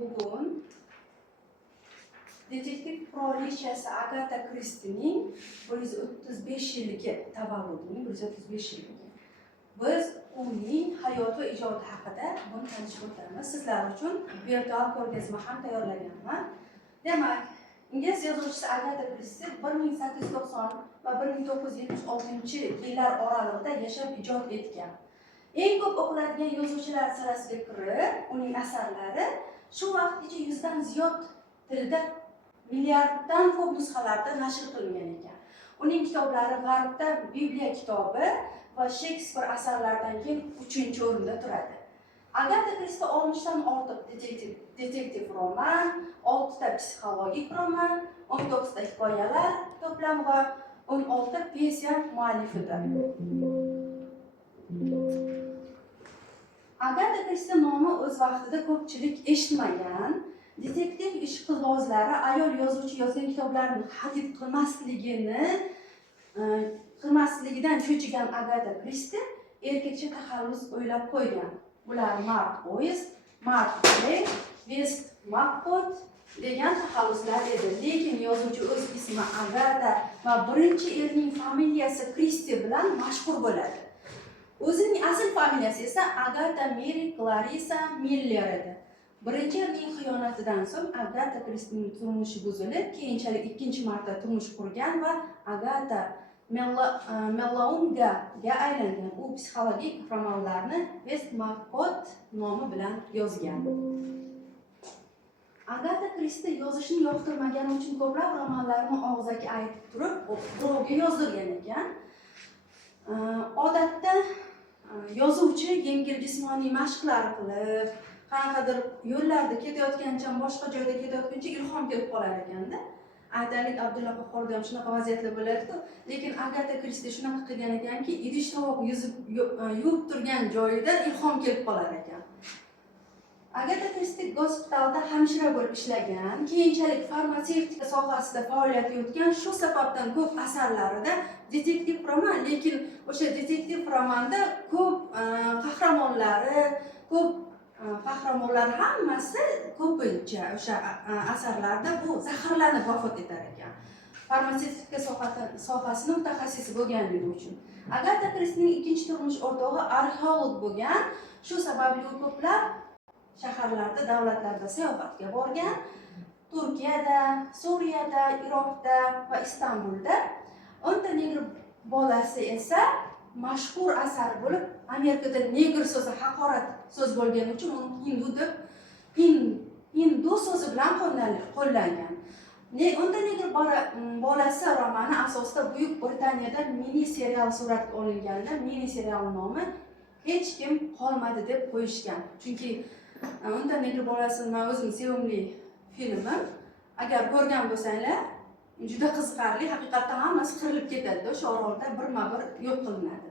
Bugun detektiv qirolichasi Agata Kristining 135 yillik tavalludining 135 yilligi. Biz uning hayot va ijodi haqida bugun tanishib o'tamiz. Sizlar uchun virtual ko'rgazma ham tayyorlaganman. Demak, ingliz yozuvchisi Agata Kristi 1890 va 1976-yillar oralig'ida yashab ijod etgan. Eng ko'p o'qiladigan yozuvchilar sirasiga kirib, uning asarlari shu vaqtgacha 100 dan ziyod tilda milliarddan ko'p nusxalarda nashr qilingan ekan. Uning kitoblari G'arbda Bibliya kitobi va Shekspir asarlaridan keyin 3-o'rinda turadi. Agata Kristi 60 dan ortiq detektiv roman, 6 ta psixologik roman, 19 ta hikoyalar to'plami va 16 ta pyesa muallifidir. Agata Kristi nomi o'z vaqtida ko'pchilik eshitmagan, detektiv ishqibozlari ayol yozuvchi yozgan kitoblarini hadeb qilmasligidan cho'chigan Agata Kristi erkakcha taxallus o'ylab qo'ygan. Bular Mark Boyce, Mark Twain, West Macbeth degan taxalluslar edi. Lekin yozuvchi o'z ismi Agata va birinchi erining familiyasi Kristi bilan mashhur bo'ladi. O'zining asl familiyasi esa Agata Mary Clarissa Miller edi. Birinchi erining xiyonatidan so'ng Agata Kristining turmushi buzilib, keyinchalik ikkinchi marta turmush qurgan va Agata Mellaunga aylangan. U psixologik romanlarni West Macbeth nomi bilan yozgan. Agata Kristi yozishni yoqtirmagani uchun ko'plab romanlarini og'zaki aytib turib, birovga yozdirgan ekan. Odatda yozuvchi yengil jismoniy mashqlar qilib, qanaqadir yo'llarda ketayotgancha, boshqa joyda ketayotguncha ilhom kelib qolar ekanda. Aytaylik, Abdulla Qahhorda ham shunaqa vaziyatlar bo'ladi-ku, lekin Agata Kristi shunaqa qilgan ekanki, idish-tovoq yuvib turgan joyida ilhom kelib qolar ekan. Agata Kristi gospitalda hamshira bo'lib ishlagan, keyinchalik farmatsevtika sohasida faoliyat yuritgan. Shu sababdan ko'p asarlarida detektiv roman, lekin o'sha detektiv romanda ko'p qahramonlar hammasi ko'pincha o'sha asarlarda bu zaharlanib vafot etar ekan. Farmatsevtika sohasining mutaxassisi bo'lganligi uchun. Agata Kristining ikkinchi turmush o'rtog'i arxeolog bo'lgan. Shu sababli u ko'plab shaharlarda, davlatlarda sayohatga borgan. Turkiyada, Suriyada, Iroqda va Istanbulda. 10 ta negr bolasi esa mashhur asar bo'lib, Amerikada negr so'zi haqorat so'z bo'lgani uchun uni hindu so'zi bilan qo'llangan. 10 ta negr bolasi romani asosida Buyuk Britaniyada mini serial suratga olinganda, mini serial nomi hech kim qolmadi deb qo'yishgan. Chunki 10 ta negr bolasi men o'zim sevimli filmim. Agar ko'rgan bo'lsanglar, juda qiziqarli, haqiqatdan hammasi qirilib ketadi. O'sha orolda birma-bir yo'q qilinadi.